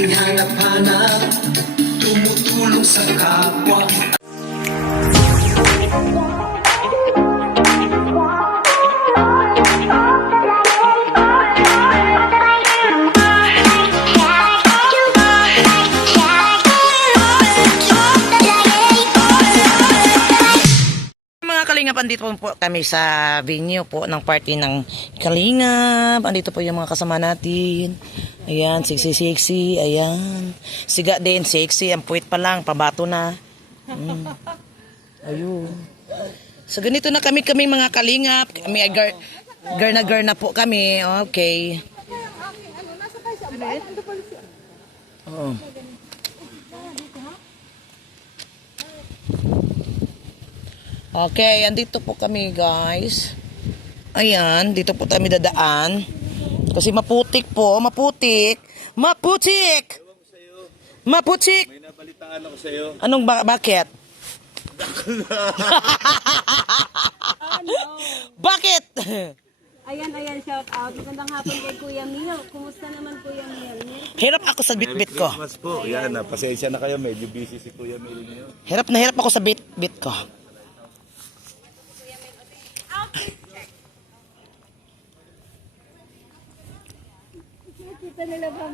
aking hanap-hanap, tumutulong sa kapwa. Kalingap, andito po kami sa venue po ng party ng Kalingap. Andito po yung mga kasama natin. Ayan, sexy. Ayan. Siga din, sexy. Ang puwit pa lang, pabato na. Ayun. So, ganito na kami mga Kalingap. Kami ay girl na po kami. Okay. Oo. Okay, andito po kami guys. Ayan, dito po kami dadaan. Kasi maputik po, maputik. Maputik! Maputik! May nabalitaan ako sa'yo. Anong bakit? Bakit? Ayan, shout out. Magandang hapon kay Kuya Mio. Kumusta naman Kuya Mio? Hirap ako sa bit-bit ko. Mas po, yan na. Pasensya na kayo. Medyo busy si Kuya Mil niyo. Hirap na hirap ako sa bit-bit ko. Kita nila ba?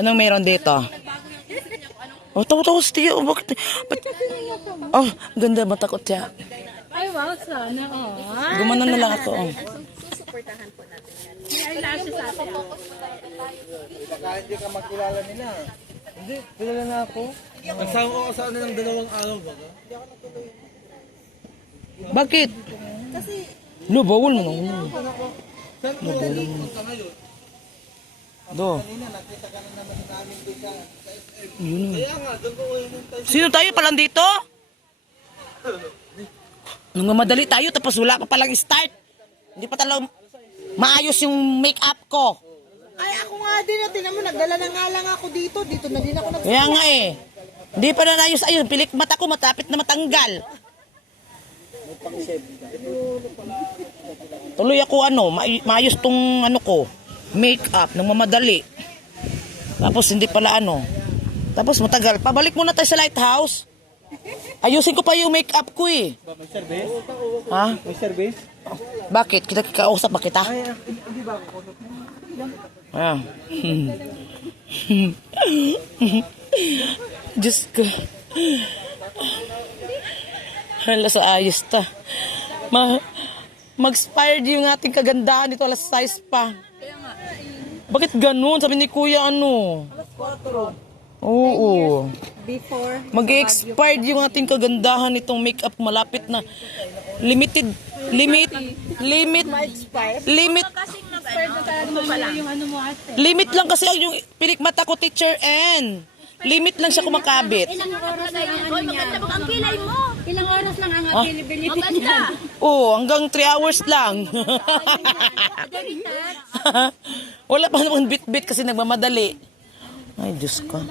Anong meron dito? Oh, tawa siya. Oh, bakit? Oh, ganda, matakot siya. Ay, wow, sana. Gumanon na lang ako. Oh. Susuportahan po natin yan. May eyelashes sa atin. Baka hindi ka makilala nila. Hindi, kilala na ako. Kasama ko kasama ng 2 araw ba? Bakit? No, bawal mo. Do. Yun. Sino tayo palang dito? Nung madali tayo tapos wala pa palang start. Hindi pa talaga maayos yung make-up ko. Ay, ako nga din. Tinan mo, nagdala na nga lang ako dito. Dito na din ako nagsasabi. Kaya nga eh. Hindi pa na ayos. Pilik mata ko matapit na matanggal. Tuloy ako maayos tong ko. Make-up nang mamadali. Tapos hindi pala Tapos matagal. Pabalik muna tayo sa lighthouse. Ayusin ko pa yung make-up ko eh. May service? Ha? May service? Bakit? Kikausap ba kita? Hindi ba ako? Ah. Diyos ko. Hala sa ayos ta. Mag-expired yung ating kagandahan dito. Alas 6 pa. Bakit ganun? Sabi ni Kuya Oo. Before. Mag-expired yung ating kagandahan nitong makeup. Malapit na. Limit. Limit lang kasi yung pilikmata ko, Teacher N. Limit lang siya kumakabit. Ilang oras lang ang maganda bang ang kilay mo? Ilang oras lang ang availability Maganda. Oo, hanggang 3 hours lang. Wala pa naman bit-bit kasi nagmamadali. Ay, Diyos ko.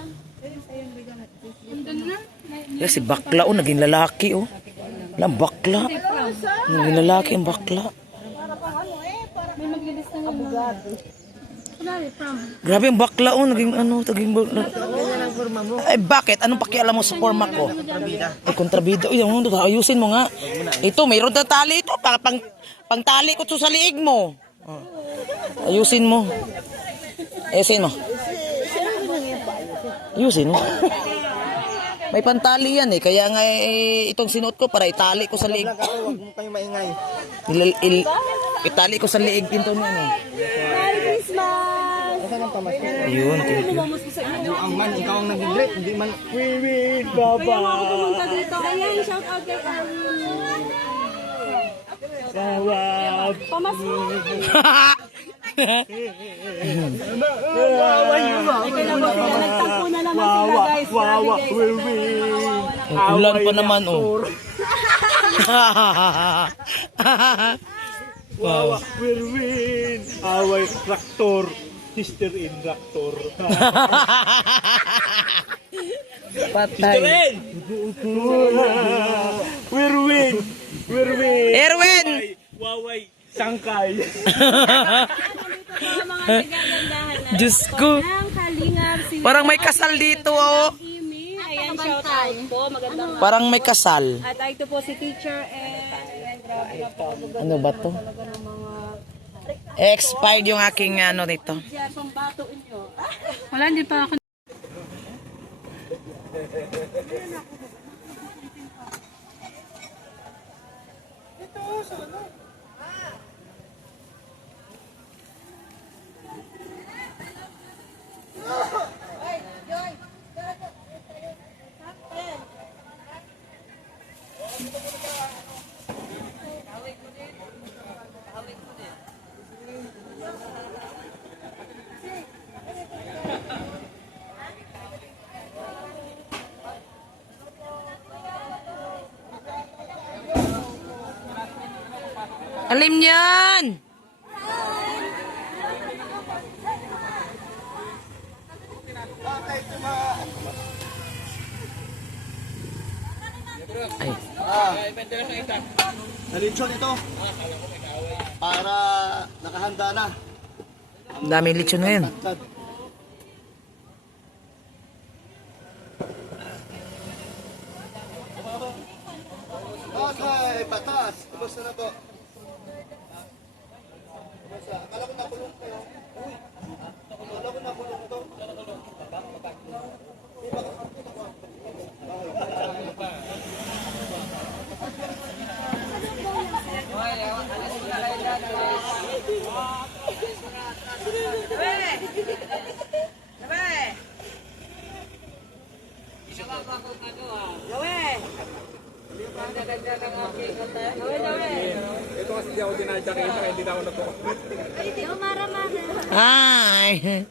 Si bakla, naging lalaki, Walang bakla. Naging lalaki ang bakla. May maglilis ng abogado. Grabe ang bakla, naging Ay, bakit? Anong pakialam mo sa forma ko? Ay, kontrabida. Uy, ayusin mo nga. Ito, mayroon na tali ito. Pang tali ko ito sa liig mo. Ayusin mo. Ayusin mo. Ayusin mo. May pantali yan kaya nga itong sinuot ko para itali ko sa liig. Huwag mo kayo maingay. Itali ko sa liig pinto niya Merry Christmas! Ayun, thank you. Ang man, ikaw ang nag-greet. Hindi man, we baba. Kaya ako pumunta dito. Ayan, shout out kay Armin. Sawab. Pamasko. Nagtagpo na naman sila guys. Wawa, we Ulan pa naman, Wawa, will win. Away, traktor. Sister in traktor. Patay. We'll win. Erwin! Waway, sangkay. Nandito po ang mga nagagandahan na. Diyos ko. Ang kalingap. Si Parang may kasal dito, oh. Imi. Ayan, shout out po. Magandang Parang may kasal. At ito po si Teacher Ayan, grabe na po. Ano ba to? Talaga ng mga Expired yung aking ano nito. dyan, pambato inyo. Wala, hindi pa ako. Alim yan! Ay, Nalitsyon ito. Para nakahanda na. ang daming lechon ngayon. Okay, patas. Kumusta na po? Kumusta? Akala ko nakulong kayo. Uy, akala ko nakulong ito. Ay!